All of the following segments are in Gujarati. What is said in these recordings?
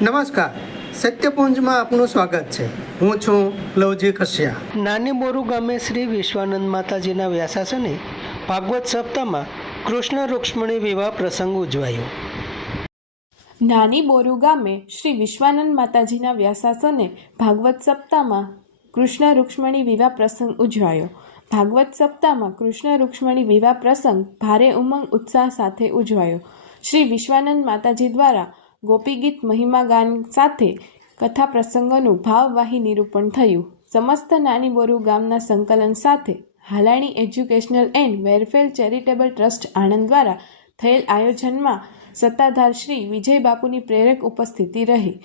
નમસ્કાર, સત્યપુંજમાં આપનું સ્વાગત છે. હું છું લવજી કશ્યા. નાની બોરુ ગામે શ્રી વિશ્વાનંદ માતાજીના વ્યાસાસને ભાગવત સપ્તાહમાં કૃષ્ણ રૂક્ષ્મણી વિવાહ પ્રસંગ ઉજવાયો. નાની બોરુ ગામે શ્રી વિશ્વાનંદ માતાજીના વ્યાસાસને ભાગવત સપ્તાહમાં કૃષ્ણ રૂક્ષ્મણી વિવાહ પ્રસંગ ઉજવાયો. ભાગવત સપ્તાહમાં કૃષ્ણ રૂક્ષ્મણી વિવાહ પ્રસંગ ભારે ઉમંગ ઉત્સાહ સાથે ઉજવાયો. શ્રી વિશ્વાનંદ માતાજી દ્વારા ગોપીગીત મહિમા ગાન સાથે કથા પ્રસંગોનું ભાવવાહી નિરૂપણ થયું. સમસ્ત નાની બોરુ ગામના સંકલન સાથે Halani educational and welfare charitable trust Anand દ્વારા થયેલ આયોજનમાં સત્તાધાર શ્રી વિજય બાપુની પ્રેરક ઉપસ્થિતિ રહી.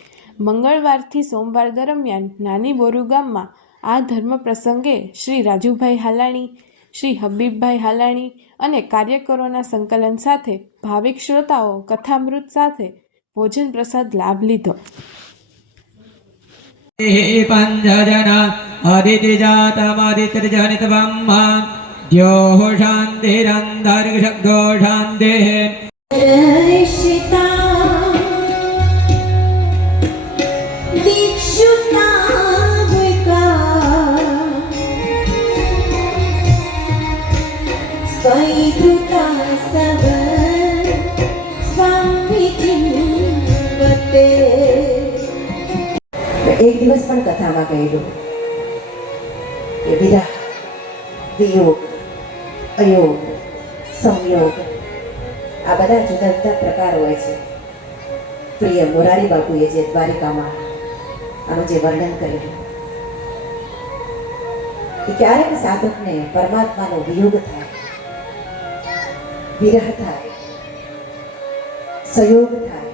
મંગળવારથી સોમવાર દરમિયાન નાની બોરુ ગામમાં આ ધર્મ પ્રસંગે શ્રી રાજુભાઈ હાલાણી, શ્રી હબીબભાઈ હાલાણી અને કાર્યકરોના સંકલન સાથે ભાવિક શ્રોતાઓ કથામૃત સાથે ભોજન પ્રસાદ લાભ લીધો. પંચજના અદિતિજાતમદિતિર્જનિતવમ દ્યોઃ શાંતિરંતરિક્ષગો શાંતિઃ. એક દિવસ પણ કથામાં કહેલું કે વિરહ, વિયોગ, અયોગ, સંયોગ આ બધા જુદા જુદા પ્રકાર હોય છે. પ્રિય મોરારી બાપુએ જે દ્વારિકામાં આનું જે વર્ણન કરેલું કે ક્યારેક સાધકને પરમાત્માનો વિયોગ થાય, વિરહ થાય, સંયોગ થાય,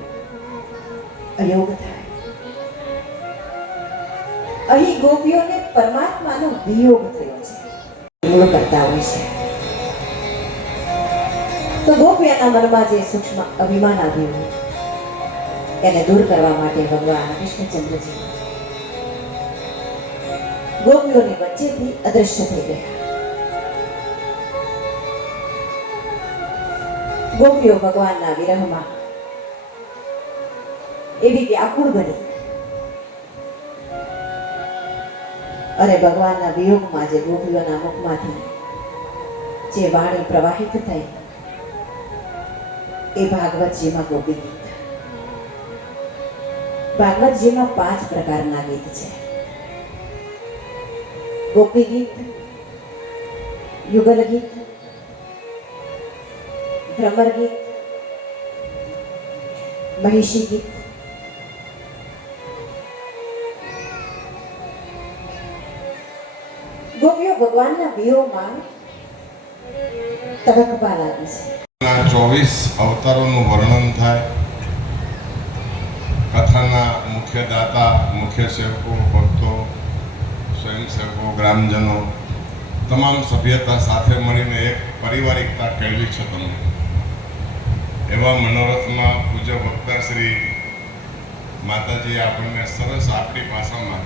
અયોગ થાય. અહીં ગોપીઓને પરમાત્માનો વિયોગ થયો છે, મૂળ કરતા હોય છે. તો ગોપીઓના મનમાં જે સૂક્ષ્મ અભિમાન આવ્યું એને દૂર કરવા માટે ભગવાન કૃષ્ણચંદ્રજી ગોપીઓની વચ્ચેથી અદૃશ્ય થઈ ગયા. ગોપીઓ ભગવાનના વિરહમાં એવી વ્યાકુળ બની અને ભગવાનના વિયોગમાં જે ગોપીઓના મુખમાંથી જે વાણી પ્રવાહિત થઈ એ ભાગવતજીમાં ગોપી ગીત. ભાગવતજીમાં 5 પ્રકારના ગીત છે. ગોપી ગીત, યુગલ ગીત, ભ્રમર ગીત, મહિષી ગીત. ગોપીઓ ભગવાનના વિયોગમાં તડકવા લાગી છે. 24 અવતારોનું વર્ણન થાય. કથાના મુખ્ય દાતા, મુખ્ય સેવકો, ભક્તો, સ્વયંસેવકો, ગ્રામજનો તમામ સભ્યતા સાથે મળીને એક પારિવારિકતા કેળવી છે તમે. એવા મનોરથમાં પૂજ્ય વક્તા શ્રી માતાજીએ આપણને સરસ આપણી ભાષામાં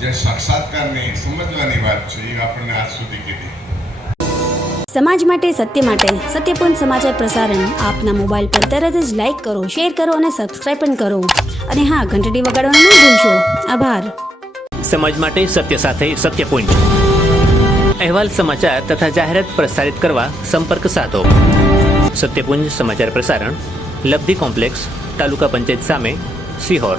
જે સાક્ષાત્કારની સમજવાની વાત છે એ આપણને આજ સુધી કીધી. સમાજ માટે, સત્ય માટે, સત્યપુંજ સમાચાર પ્રસારણ આપના મોબાઈલ પર તરત જ લાઈક કરો, શેર કરો અને સબસ્ક્રાઈબ પણ કરો. અને હા, ઘંટડી વગાડવાનું ન ભૂલશો. આભાર. સમાજ માટે સત્ય સાથે સત્યપુંજ. અહેવાલ, સમાચાર તથા જાહેરાત પ્રસારિત કરવા સંપર્ક સાધો. સત્યપુંજ સમાચાર પ્રસારણ, લબ્ધિ કોમ્પ્લેક્સ, તાલુકા પંચાયત સામે, સિહોર.